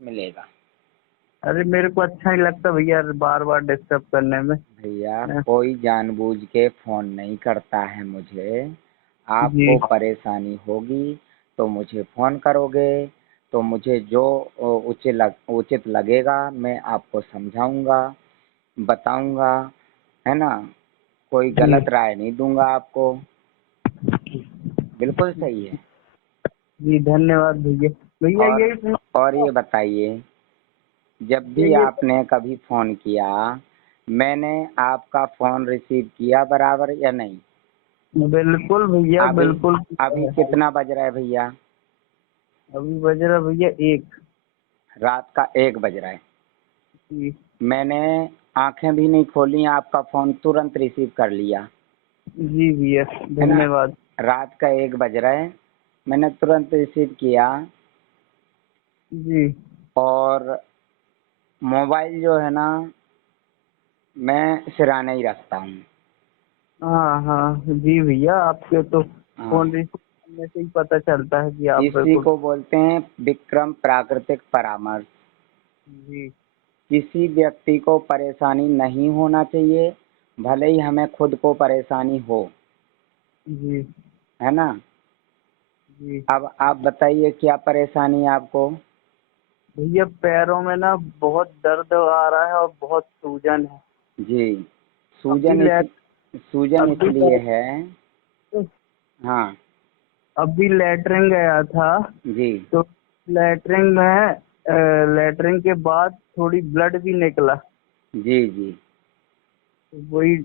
मिलेगा। अरे मेरे को अच्छा नहीं लगता भैया बार बार डिस्टर्ब करने में। भैया हाँ, कोई जानबूझ के फोन नहीं करता है मुझे। जी आपको परेशानी होगी तो मुझे फोन करोगे, तो मुझे जो उचित लगेगा मैं आपको समझाऊंगा, बताऊंगा, है ना। कोई जी गलत राय नहीं दूंगा आपको। बिल्कुल सही है। जी धन्यवाद भैया। भैया और यही सुनो। और ये बताइए, जब भी ये आपने कभी फोन किया, मैंने आपका फोन रिसीव किया बराबर या नहीं? बिल्कुल भैया अभी बिल्कुल। अभी कितना बज रहा है भैया? अभी बज रहा भैया 1। रात का 1 बज रहा है। जी मैंने आंखें भी नहीं खोली, आपका फोन तुरंत रिसीव कर लिया, जी भैया है ना। धन्यवाद। रात का 1 बज रहा है, मैंने तुरंत रिसीव किया। जी और मोबाइल जो है ना, मैं सिराने ही रखता हूँ। हाँ हाँ जी भैया आपके तो हाँ, फोन रिसीव करने से ही पता चलता है कि आप इसी बिल्कुल। को बोलते हैं विक्रम प्राकृतिक परामर्श। जी किसी व्यक्ति को परेशानी नहीं होना चाहिए, भले ही हमें खुद को परेशानी हो, जी है ना। जी अब आप बताइए क्या परेशानी है आपको? भैया पैरों में ना बहुत दर्द आ रहा है और बहुत सूजन है। जी, अभी सूजन लेट सूजन अभी इसलिए लेट है। हाँ अभी लेटरिन गया था। जी। तो लेटरिन में लेटरिन के बाद थोड़ी ब्लड भी निकला। जी जी। तो वही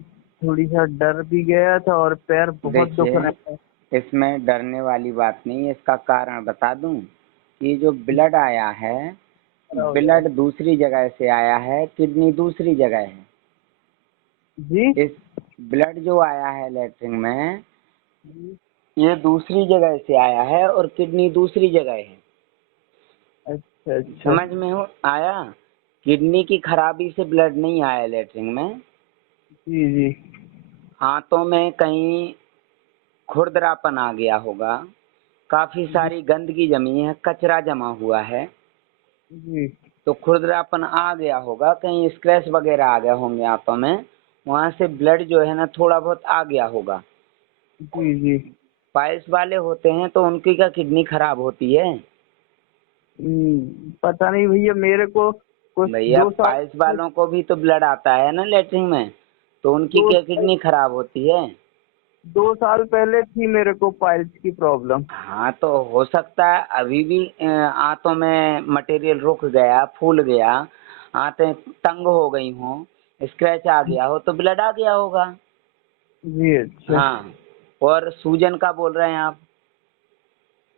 थोड़ी सा डर भी गया था और पैर बहुत दुख देखिए, रहे थे। इसमें डरने वाली बात नहीं है। इसका कारण बता दूं कि जो ब्लड आया है, खड़ा हो जाए। ब्लड दूसरी जगह से आया है, किडनी दूसरी जगह है। जी इस ब्लड जो आया है लेटरिन में, जी, ये दूसरी जगह से आया है और किडनी दूसरी जगह है। अच्छा अच्छा। समझ में हो आया? किडनी की खराबी से ब्लड नहीं आया लेटरिन में। जी जी हाथों में कहीं खुरदरापन आ गया होगा, काफी जी सारी गंदगी जमी है, कचरा जमा हुआ है, जी तो खुरदरापन आ गया होगा, कहीं स्क्रैच वगैरह आ गए होंगे हाथों में, वहां से ब्लड जो है ना थोड़ा बहुत आ गया होगा। जी जी। पाइल्स वाले होते हैं तो उनकी क्या किडनी खराब होती है? पता नहीं भैया मेरे को कुछ भैया 2 साल पाइल्स वालों को भी तो ब्लड आता है ना लेटरिन में, तो उनकी दो क्या किडनी खराब होती है? 2 साल पहले थी मेरे को पाइल्स की प्रॉब्लम। हाँ, तो हो सकता है अभी भी आंतों में मटेरियल रुक गया, फूल गया, आंतें तंग हो गई हों, स्क्रैच आ गया हो तो ब्लड आ गया होगा। जी अच्छा। हाँ। और सूजन का बोल रहे हैं आप?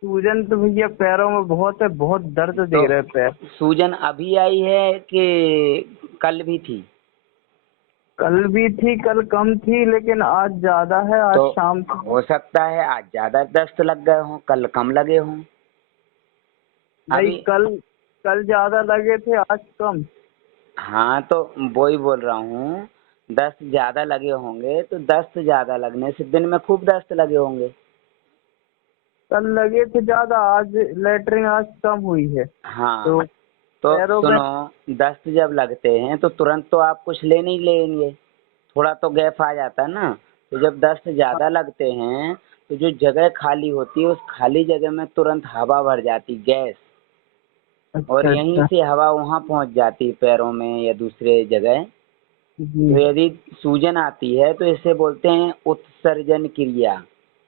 सूजन तो भैया पैरों में बहुत है, बहुत दर्द तो दे रहे पैर। सूजन अभी आई है कि कल भी थी? कल भी थी, कल कम थी लेकिन आज ज्यादा है, आज तो शाम को। हो सकता है आज ज्यादा दस्त लग गए हों, कल कम लगे हों। नहीं अभी कल कल ज्यादा लगे थे, आज कम। हाँ, तो वही बोल रहा हूँ, दस्त ज्यादा लगे होंगे तो दस्त ज्यादा लगने से दिन में खूब दस्त लगे होंगे। कल लगे थे ज्यादा, आज लेटरिन आज कम हुई है। हाँ, तो तो पैरों में। सुनो, दस्त जब लगते हैं तो तुरंत तो आप कुछ ले नहीं लेंगे, थोड़ा तो गैप आ जाता है ना। तो जब दस्त ज्यादा लगते हैं तो जो जगह खाली होती है उस खाली जगह में तुरंत हवा भर जाती, गैस, और अच्छा यहीं अच्छा। से हवा वहाँ पहुँच जाती पैरों में या दूसरे जगह। जी तो यदि सूजन आती है तो इसे बोलते हैं उत्सर्जन क्रिया,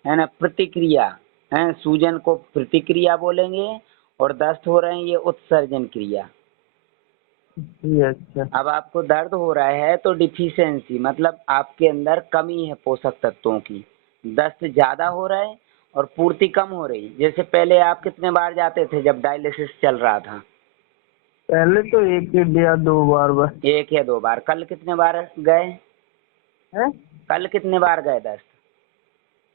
है ना, प्रतिक्रिया। है, सूजन को प्रतिक्रिया बोलेंगे और दस्त हो रहे हैं ये उत्सर्जन क्रिया। जी अच्छा। अब आपको दर्द हो रहा है तो डिफिशियंसी मतलब आपके अंदर कमी है पोषक तत्वों की, दस्त ज्यादा हो रहा है और पूर्ति कम हो रही। जैसे पहले आप कितने बार जाते थे जब डायलिसिस चल रहा था? पहले तो एक या 2 बार बस। 1 या 2 बार। कल कितने बार गए? है। कल कितने बार गए दस्त?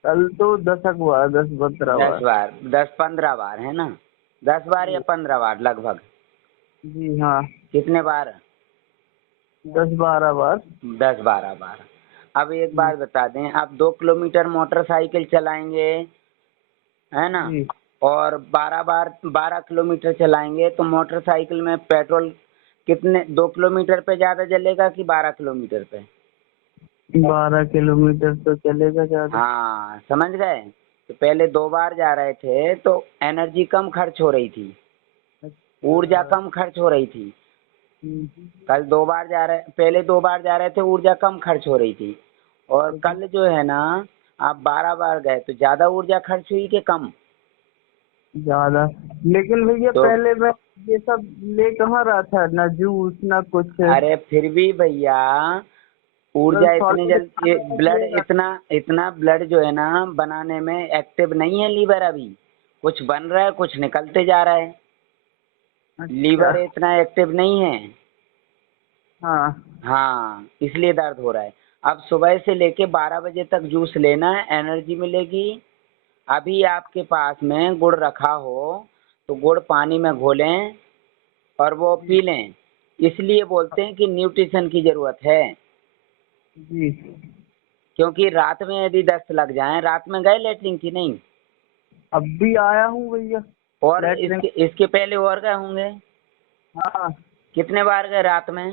कल तो 10 बार, 10-15 बार। 10 बार, 10-15 बार, है ना। 10 बार या जी 15 बार लगभग? जी हाँ। कितने बार? 10-12 बार। 10-12 बार। अब एक जी बात बता दें, आप 2 किलोमीटर मोटरसाइकिल चलाएंगे, है ना, जी और 12 किलोमीटर चलाएंगे तो मोटरसाइकिल में पेट्रोल कितने 2 किलोमीटर पे ज़्यादा जलेगा कि 12 किलोमीटर पे? 12 किलोमीटर तो चलेगा ज्यादा। हाँ, समझ गए। तो पहले 2 बार जा रहे थे तो एनर्जी कम खर्च हो रही थी, ऊर्जा अच्छा। कम खर्च हो रही थी। हम्म, पहले 2 बार जा रहे थे, ऊर्जा कम खर्च हो रही थी। और कल जो है ना, आप 12 बार गए तो ज़्यादा ऊर्जा खर्च हुई कि कम? ज्यादा। लेकिन भैया तो पहले मैं ये सब ले कहाँ रहा था, ना जूस ना कुछ। अरे फिर भी भैया, तो ऊर्जा इतनी सॉलिड जल्दी, खाना ब्लड ले रहा इतना इतना ब्लड जो है ना बनाने में एक्टिव नहीं है लीवर अभी। कुछ बन रहा है, कुछ निकलते जा रहा है। था। अच्छा। लीवर इतना एक्टिव नहीं है। हाँ। हाँ, इसलिए दर्द हो रहा है। अब सुबह से लेके 12 बजे तक जूस लेना है, एनर्जी मिलेगी। अभी आपके पास में गुड़ रखा हो तो गुड़ पानी में घोलें और वो पी लें। इसलिए बोलते हैं कि न्यूट्रिशन की ज़रूरत है। जी। क्योंकि रात में यदि दस्त लग जाए, रात में गए लेटरिन की नहीं? अब भी आया हूँ भैया। और लेटरिन। इसके पहले और गए होंगे? हाँ। कितने बार गए रात में?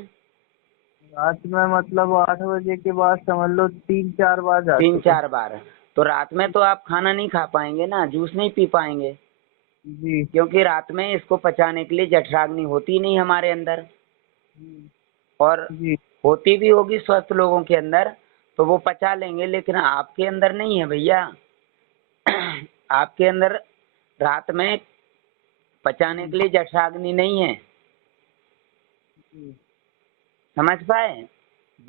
रात में मतलब 8 बजे के बाद समझ लो 3-4 बार जा तीन चुका। चार बार तो रात में तो आप खाना नहीं खा पाएंगे ना, जूस नहीं पी पाएंगे। जी। क्योंकि रात में इसको पचाने के लिए जठराग्नि होती नहीं हमारे अंदर। और जी। होती भी होगी स्वस्थ लोगों के अंदर तो वो पचा लेंगे, लेकिन आपके अंदर नहीं है भैया। आपके अंदर रात में पचाने के लिए जठराग्नि नहीं है। समझ पाए?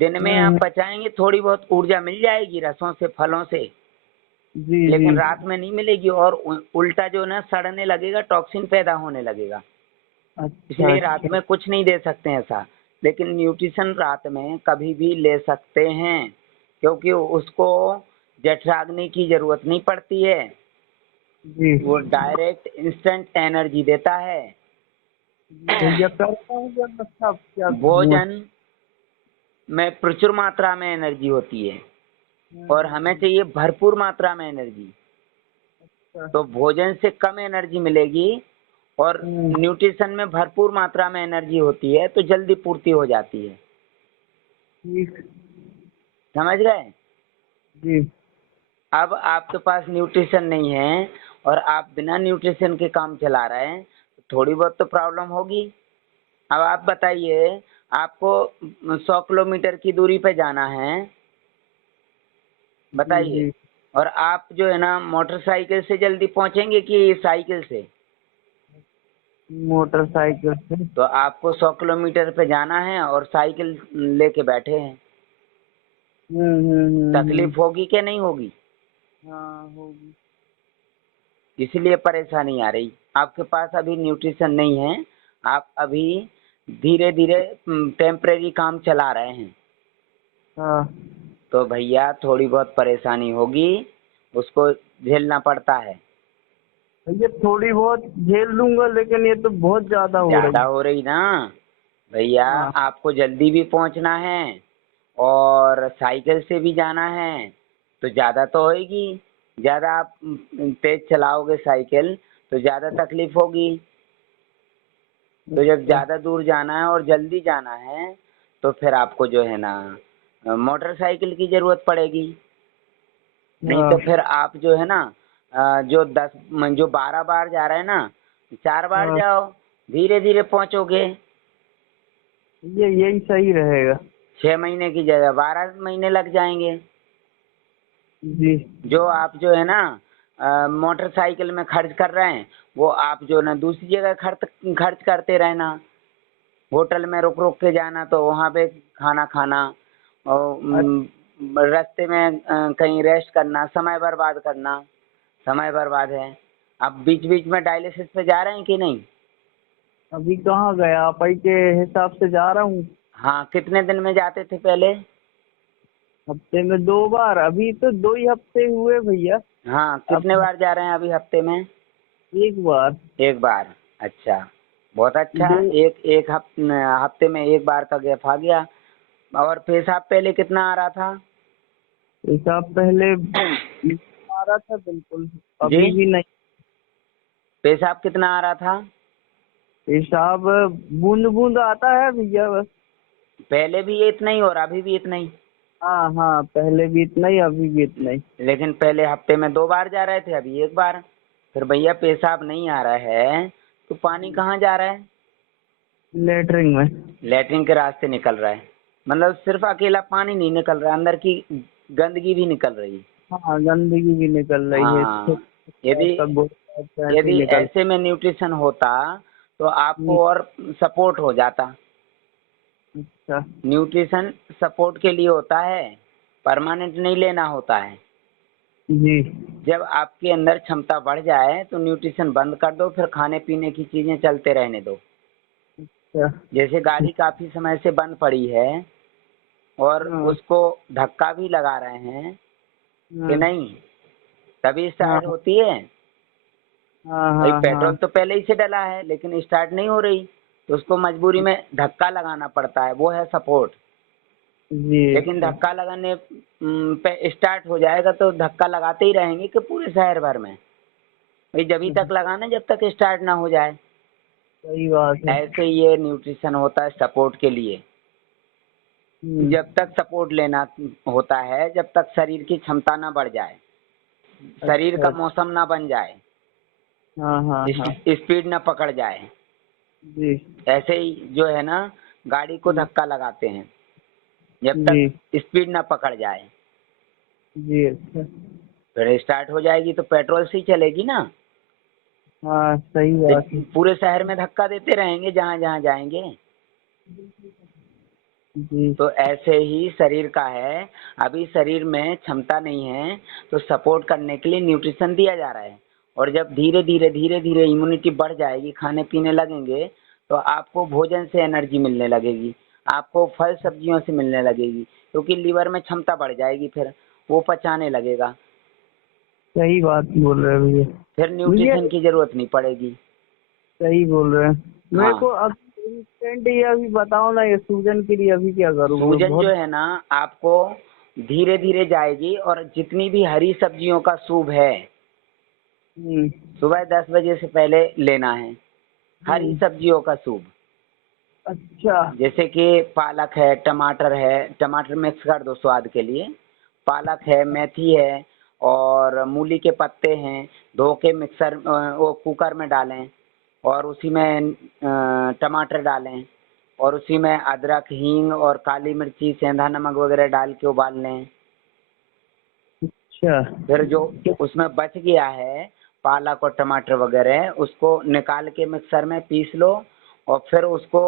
दिन में आप हम्म, पचाएंगे, थोड़ी बहुत ऊर्जा मिल जाएगी रसों से, फलों से, जी जी। लेकिन रात में नहीं मिलेगी। और उल्टा जो ना सड़ने लगेगा, टॉक्सिन पैदा होने लगेगा। अच्छा इसलिए रात अच्छा। में कुछ नहीं दे सकते हैं ऐसा। लेकिन न्यूट्रिशन रात में कभी भी ले सकते हैं, क्योंकि उसको जठराग्नि की जरूरत नहीं पड़ती है। जी। वो डायरेक्ट इंस्टेंट एनर्जी देता है। भैया करता हूँ जब अच्छा क्या करूँ। भोजन में प्रचुर मात्रा में एनर्जी होती है और हमें चाहिए भरपूर मात्रा में एनर्जी। अच्छा। तो भोजन से कम एनर्जी मिलेगी और हम्म, न्यूट्रिशन में भरपूर मात्रा में एनर्जी होती है, तो जल्दी पूर्ति हो जाती है। ठीक। समझ गए? जी। अब आपके पास न्यूट्रिशन नहीं है और आप बिना न्यूट्रिशन के काम चला रहे हैं, तो थोड़ी बहुत तो प्रॉब्लम होगी। अब आप बताइए, आपको 100 किलोमीटर की दूरी पे जाना है, जी। बताइए। जी। और आप जो है ना मोटरसाइकिल से जल्दी पहुंचेंगे कि साइकिल से? मोटरसाइकिल से। तो आपको 100 किलोमीटर पे जाना है और साइकिल लेके बैठे हैं। हम्म। तकलीफ होगी कि नहीं होगी? हाँ होगी। इसलिए परेशानी आ रही। आपके पास अभी न्यूट्रिशन नहीं है। आप अभी धीरे धीरे टेम्परेरी काम चला रहे हैं। हाँ तो भैया थोड़ी बहुत परेशानी होगी, उसको झेलना पड़ता है। भैया थोड़ी बहुत झेल लूंगा, लेकिन ये तो बहुत ज्यादा हो ज़्यादा रही। हो रही ना भैया। हाँ। आपको जल्दी भी पहुंचना है और साइकिल से भी जाना है, तो ज़्यादा तो होएगी। ज़्यादा आप तेज चलाओगे साइकिल तो ज़्यादा तकलीफ होगी। तो जब अच्छा। ज़्यादा दूर जाना है और जल्दी जाना है तो फिर आपको जो है ना मोटरसाइकिल की ज़रूरत पड़ेगी। नहीं हाँ। तो फिर आप जो है ना जो 12 बार जा रहे हैं ना, 4 बार हाँ जाओ, धीरे धीरे पहुंचोगे। ये यही सही रहेगा। 6 महीने की जगह 12 महीने लग जाएंगे। जी। जो आप जो है ना मोटरसाइकिल में खर्च कर रहे हैं, वो आप जो ना दूसरी जगह खर्च खर्च करते रहना। होटल में रुक रुक के जाना तो वहाँ पे खाना खाना और रास्ते में कहीं रेस्ट करना, समय बर्बाद करना, समय बर्बाद है। अब बीच बीच में डायलिसिस पे जा रहे हैं कि नहीं? अभी कहाँ गया, आप ही के हिसाब से जा रहा हूँ। हाँ, कितने दिन में जाते थे पहले? हफ्ते में 2 बार, अभी तो 2 ही हफ्ते हुए भैया। हाँ, अब कितने बार जा रहे हैं अभी हफ्ते में? 1 बार। 1 बार। अच्छा, बहुत अच्छा। दो। एक हफ्ते में 1 बार का गैप आ गया। और पेशाब पहले कितना आ रहा था? हिसाब पहले आ रहा था बिल्कुल। जी? अभी भी नहीं। पेशाब कितना आ रहा था? पेशाब बूंद बूंद आता है भैया बस। पहले भी ये इतना ही और अभी भी इतना ही? हाँ हाँ, पहले भी इतना ही, अभी भी इतना ही। लेकिन पहले हफ्ते में 2 बार जा रहे थे, अभी 1 बार। फिर भैया पेशाब नहीं आ रहा है तो पानी कहाँ जा रहा है? लेटरिन में। लेटरिन के रास्ते निकल रहा है। मतलब सिर्फ अकेला पानी नहीं निकल रहा, अंदर की गंदगी भी निकल रही है। हाँ, गंदगी भी निकल रही है। हाँ, यदि ऐसे यदि निकल। ऐसे में न्यूट्रिशन होता तो आपको और सपोर्ट हो जाता। अच्छा। न्यूट्रिशन सपोर्ट के लिए होता है, परमानेंट नहीं लेना होता है। जी। जब आपके अंदर क्षमता बढ़ जाए तो न्यूट्रिशन बंद कर दो, फिर खाने पीने की चीजें चलते रहने दो। अच्छा। जैसे गाड़ी काफी समय से बंद पड़ी है और हाँ उसको धक्का भी लगा रहे हैं कि हाँ नहीं, तभी हाँ स्टार्ट होती है। हाँ भाई हाँ पेट्रोल हाँ। तो पहले ही से डला है लेकिन स्टार्ट नहीं हो रही, तो उसको मजबूरी में धक्का लगाना पड़ता है, वो है सपोर्ट। जी। लेकिन अच्छा। धक्का लगाने पे स्टार्ट हो जाएगा तो धक्का लगाते ही रहेंगे कि पूरे शहर भर में। भाई जब तक लगाना जब तक स्टार्ट ना हो जाए। सही बात है। ऐसे ये न्यूट्रिशन होता है सपोर्ट के लिए। जब तक सपोर्ट लेना होता है, जब तक शरीर की क्षमता ना बढ़ जाए, शरीर अच्छा। का मौसम ना बन जाए, हाँ हाँ हाँ। स्पीड ना पकड़ जाए। जी। ऐसे ही जो है ना, गाड़ी को धक्का लगाते हैं जब जी। तक स्पीड ना पकड़ जाए। जी। अच्छा। फिर स्टार्ट हो जाएगी तो पेट्रोल से ही चलेगी ना। हाँ, सही तो बात है। पूरे शहर में धक्का देते रहेंगे जहाँ जहाँ जाएंगे। जी। तो ऐसे ही शरीर का है। अभी शरीर में क्षमता नहीं है तो सपोर्ट करने के लिए न्यूट्रिशन दिया जा रहा है। और जब धीरे धीरे इम्यूनिटी बढ़ जाएगी, खाने पीने लगेंगे, तो आपको भोजन से एनर्जी मिलने लगेगी, आपको फल सब्जियों से मिलने लगेगी, क्योंकि लीवर में क्षमता बढ़ जाएगी, फिर वो पचाने लगेगा। सही बात बोल रहे हैं भैया। फिर भैया न्यूट्रिशन की जरूरत नहीं पड़ेगी। सही बोल रहे हैं। मेरे को हाँ, अब इंस्टेंट ये अभी बताओ ना, ये सूजन के लिए अभी क्या करूँ? मैं सूजन जो बहुत। है ना, आपको धीरे धीरे जाएगी। और जितनी भी हरी सब्जियों का सूप है, हम्म। सुबह 10 बजे से पहले लेना है। हरी हम्म। सब्जियों का सूप, अच्छा। जैसे कि पालक है, टमाटर है, टमाटर मिक्स कर दो स्वाद के लिए। पालक है, मेथी है, और मूली के पत्ते हैं, धो के मिक्सर वो कुकर में डालें, और उसी में टमाटर डालें, और उसी में अदरक, हींग और काली मिर्ची, सेंधा नमक वगैरह डाल के उबाल लें। अच्छा। फिर जो उसमें बच गया है, पालक और टमाटर वगैरह, उसको निकाल के मिक्सर में पीस लो। और फिर उसको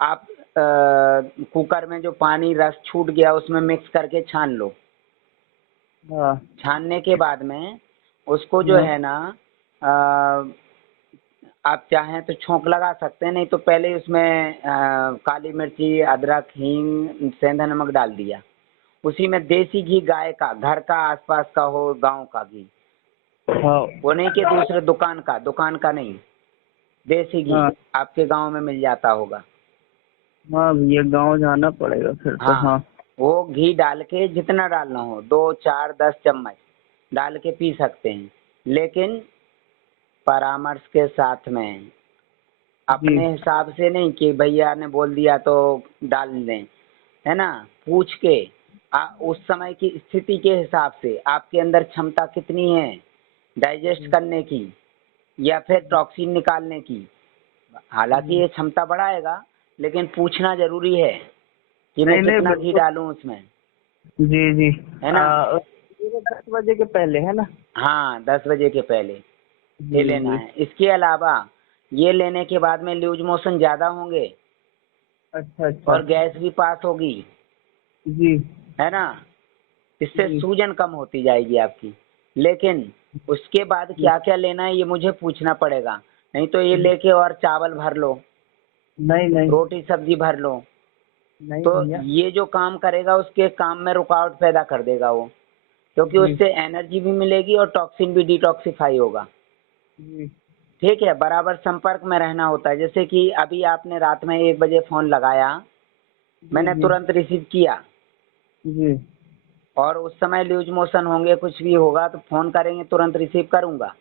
आप कुकर में जो पानी रस छूट गया उसमें मिक्स करके छान लो। हाँ छानने के बाद में उसको जो हाँ। है ना, आप चाहें तो छोंक लगा सकते हैं, नहीं तो पहले ही उसमें काली मिर्ची, अदरक, हींग, सेंधा नमक डाल दिया। उसी में देसी घी, गाय का, घर का, आसपास का हो, गांव का घी, हाँ वो नहीं कि दूसरे दुकान का नहीं, देसी घी हाँ आपके गांव में मिल जाता होगा। हाँ भैया, गाँव जाना पड़ेगा फिर तो। हाँ, हाँ। वो घी डाल के जितना डालना हो, 2 4 10 चम्मच डाल के पी सकते हैं। लेकिन परामर्श के साथ में, जी। अपने हिसाब से नहीं कि भैया ने बोल दिया तो डाल दें, है ना। पूछ के उस समय की स्थिति के हिसाब से आपके अंदर क्षमता कितनी है डाइजेस्ट करने की या फिर टॉक्सिन निकालने की। हालांकि ये क्षमता बढ़ाएगा, लेकिन पूछना जरूरी है कि मैं नहीं नहीं, कितना घी बिल्कुल। डालूं उसमें, जी जी। है ना। 10 बजे के पहले है ना? हाँ, 10 बजे के पहले ये जी लेना जी। है। इसके अलावा ये लेने के बाद में लूज मोशन ज़्यादा होंगे अच्छा अच्छा। और गैस भी पास होगी, जी है ना। इससे जी सूजन कम होती जाएगी आपकी। लेकिन उसके बाद जी। क्या क्या लेना है ये मुझे पूछना पड़ेगा, नहीं तो ये जी। लेके और चावल भर लो, नहीं नहीं। रोटी सब्जी भर लो, नहीं तो भैया। ये जो काम करेगा उसके काम में रुकावट पैदा कर देगा वो। क्योंकि जी उससे एनर्जी भी मिलेगी और टॉक्सिन भी डिटॉक्सिफाई होगा। जी ठीक है, बराबर संपर्क में रहना होता है। जैसे कि अभी आपने रात में 1 बजे फ़ोन लगाया, जी मैंने जी तुरंत रिसीव किया, जी और उस समय लूज मोशन होंगे, कुछ भी होगा तो फ़ोन करेंगे, तुरंत रिसीव करूँगा।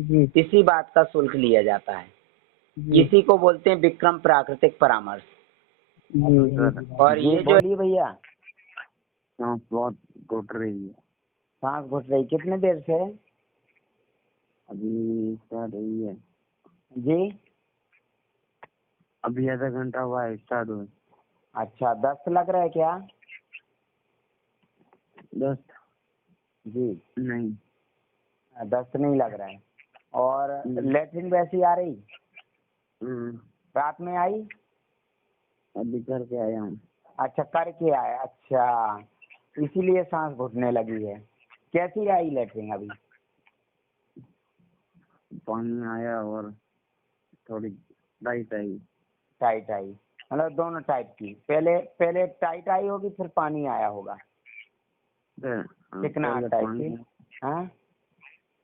जी इसी बात का शुल्क लिया जाता है। जी इसी को बोलते हैं विक्रम प्राकृतिक परामर्श। जी और ये जो बोलिए भैया, सांस बहुत घुट रही है। सांस घुट रही कितने देर से? अभी स्टार्ट हुई है। जी अभी आधा घंटा हुआ है स्टार्ट हुए। अच्छा, दस्त लग रहा है क्या? दस्त जी नहीं। दस्त नहीं लग रहा है। और लेटरिन वैसी आ रही? रात में आई? अभी करके आया हूँ। अच्छा, करके आए, अच्छा इसीलिए सांस घुटने लगी है। कैसी आई लेटरिन अभी? पानी आया और थोड़ी टाइट आई। टाइट आई, मतलब दोनों टाइप की। पहले पहले टाइट आई होगी, फिर पानी आया होगा। कितना पहले टाइप पानी, की? हाँ,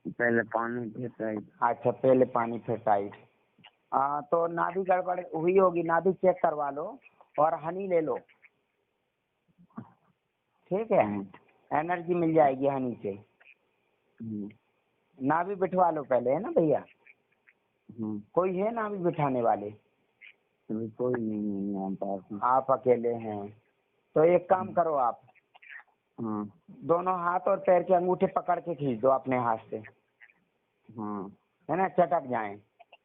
पहले पानी फिर टाइट। अच्छा पहले पानी फिर टाइट। तो नाभि गड़बड़ हुई होगी, नाभि चेक करवा लो और हनी ले लो, ठीक है? एनर्जी मिल जाएगी हनी से। नाभि बिठवा लो पहले, है ना भैया? कोई है नाभि बिठाने वाले? अभी कोई नहीं है यहाँ पास में। आप अकेले हैं? तो एक काम करो आप, हाँ दोनों हाथ और पैर के अंगूठे पकड़ के खींच दो अपने हाथ से, हाँ है ना? चटक जाएं,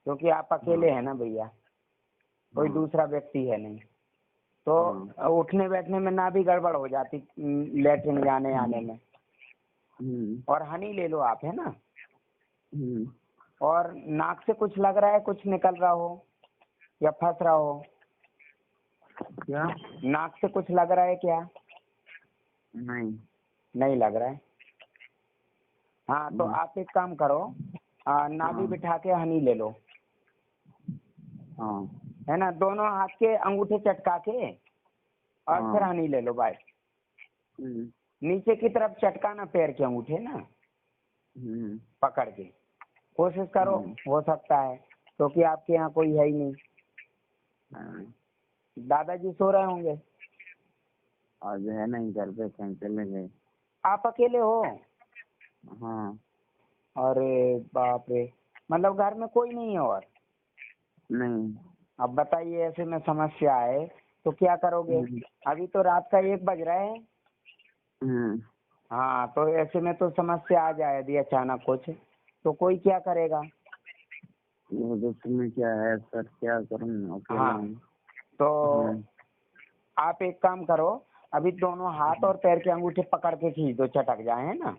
क्योंकि आप अकेले हैं ना भैया, कोई दूसरा व्यक्ति है नहीं। तो उठने बैठने में ना भी गड़बड़ हो जाती, लेटरिन जाने आने में। और हनी ले लो आप, है ना? और नाक से कुछ लग रहा है, कुछ निकल रहा हो या फंस रहा हो? क्या? नाक से कुछ लग रहा है क्या? नहीं नहीं लग रहा है। हाँ, तो आप एक काम करो, नाभि बिठा के हनी ले लो, हाँ है ना? दोनों हाथ के अंगूठे चटका के और फिर हनी ले लो भाई। नीचे की तरफ चटकाना पैर के अंगूठे ना, पकड़ के कोशिश करो, हो सकता है, क्योंकि आपके यहाँ कोई है ही नहीं। दादाजी सो रहे होंगे? आज है नहीं, घर पे कहीं चले गए। आप अकेले हो? हाँ। अरे बाप रे, मतलब घर में कोई नहीं है और? नहीं। अब बताइए, ऐसे में समस्या है तो क्या करोगे? अभी तो रात का 1 बज रहा है। हाँ, तो ऐसे में तो समस्या आ जाए यदि अचानक कुछ, तो कोई क्या करेगा? वो तो तुम्हें क्या है सर, क्या करूँ अकेला हाँ, हूँ। तो आप एक काम करो, अभी दोनों हाथ और पैर के अंगूठे पकड़ के खींच दो, चटक जाए, है ना?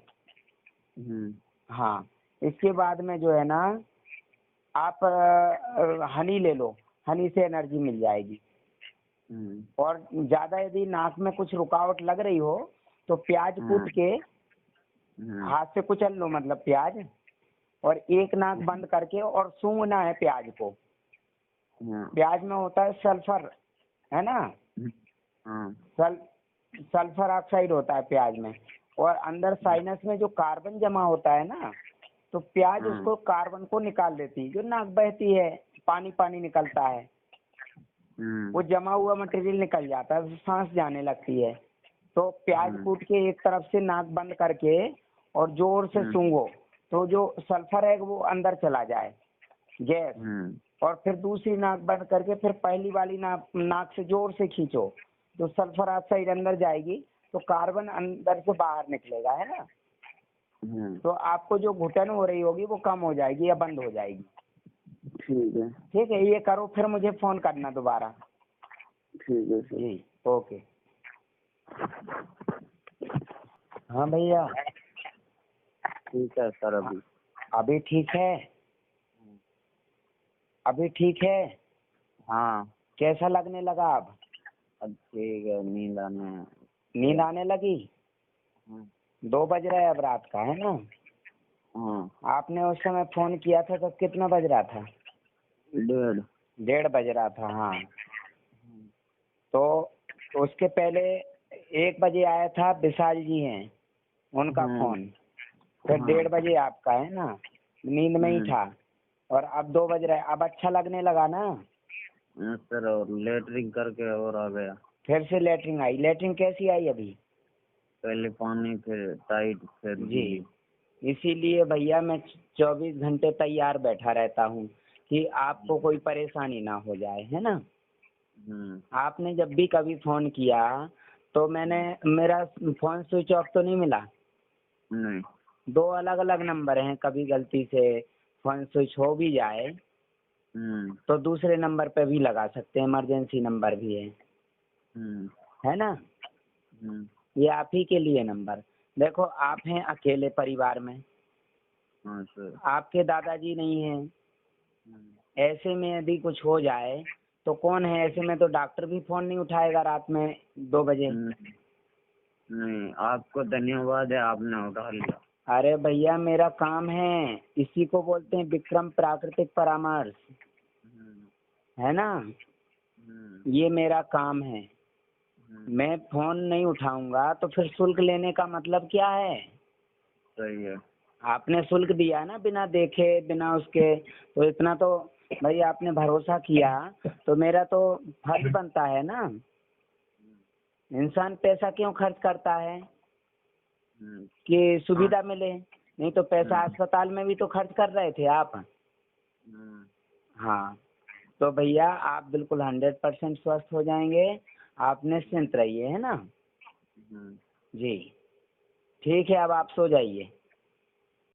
हाँ, इसके बाद में जो है ना, आप हनी ले लो, हनी से एनर्जी मिल जाएगी। और ज्यादा यदि नाक में कुछ रुकावट लग रही हो तो प्याज कूट के हाथ से कुचल लो, मतलब प्याज, और एक नाक बंद करके और सूंघना है प्याज को। प्याज में होता है सल्फर, है ना? सल्फर ऑक्साइड होता है प्याज में, और अंदर साइनस में जो कार्बन जमा होता है ना, तो प्याज उसको कार्बन को निकाल देती है। जो नाक बहती है, पानी पानी निकलता है, वो जमा हुआ मटेरियल निकल जाता है, सांस जाने लगती है। तो प्याज कूट के एक तरफ से नाक बंद करके और जोर से सूंघो, तो जो सल्फर है वो अंदर चला जाए, गैस। और फिर दूसरी नाक बंद करके फिर पहली वाली नाक से जोर से खींचो, तो सल्फर ऑक्साइड अंदर जाएगी, तो कार्बन अंदर से बाहर निकलेगा, है ना? तो आपको जो घुटन हो रही होगी वो कम हो जाएगी या बंद हो जाएगी। ठीक है। ठीक है, ये करो, फिर मुझे फोन करना दोबारा। ठीक है सर। जी, ओके। हाँ भैया। ठीक है सर। अभी ठीक है? अभी ठीक है? हाँ। कैसा लगने लगा अब? अब ठीक है, नींद आने लगी? 2 बज रहा है अब रात का, है ना? आपने उस समय फोन किया था तो कितना बज रहा था? 1:30 बज रहा था, हाँ। तो उसके पहले 1 बजे आया था, विशाल जी हैं, उनका फोन। फिर 1:30 बजे आपका, है ना? नींद में ही था। और अब 2 बज रहा है, अब अच्छा लगने लगा ना? सर, और लेटरिंग करके और आ गया। फिर से लेटरिंग आई? लेटरिंग कैसी आई अभी? पहले पानी, फिर टाइट, फिर जी, इसीलिए भैया मैं 24 घंटे तैयार बैठा रहता हूँ कि आपको कोई परेशानी ना हो जाए, है ना। आपने जब भी कभी फोन किया तो मेरा फोन स्विच ऑफ तो नहीं मिला। नहीं। 2 अलग अलग नंबर हैं, कभी गलती से फोन स्विच हो भी जाए तो दूसरे नंबर पे भी लगा सकते हैं, इमरजेंसी नंबर भी है ना। ये आप ही के लिए नंबर। देखो आप हैं अकेले परिवार में, हाँ सर। आपके दादाजी नहीं हैं। ऐसे में यदि कुछ हो जाए तो कौन है, ऐसे में तो डॉक्टर भी फोन नहीं उठाएगा रात में 2 बजे। नहीं, आपको धन्यवाद है, आपने उठा लिया। अरे भैया मेरा काम है, इसी को बोलते हैं विक्रम प्राकृतिक परामर्श, है ना। ये मेरा काम है। मैं फोन नहीं उठाऊंगा तो फिर शुल्क लेने का मतलब क्या है। सही है। आपने शुल्क दिया ना बिना देखे बिना उसके, तो इतना तो भाई आपने भरोसा किया तो मेरा तो फर्ज बनता है ना। इंसान पैसा क्यों खर्च करता है कि सुविधा मिले, नहीं तो पैसा अस्पताल में भी तो खर्च कर रहे थे आप। हाँ तो भैया आप बिल्कुल 100% स्वस्थ हो जाएंगे, आप निश्चिंत रहिए, है ना। जी ठीक है, अब आप सो जाइए।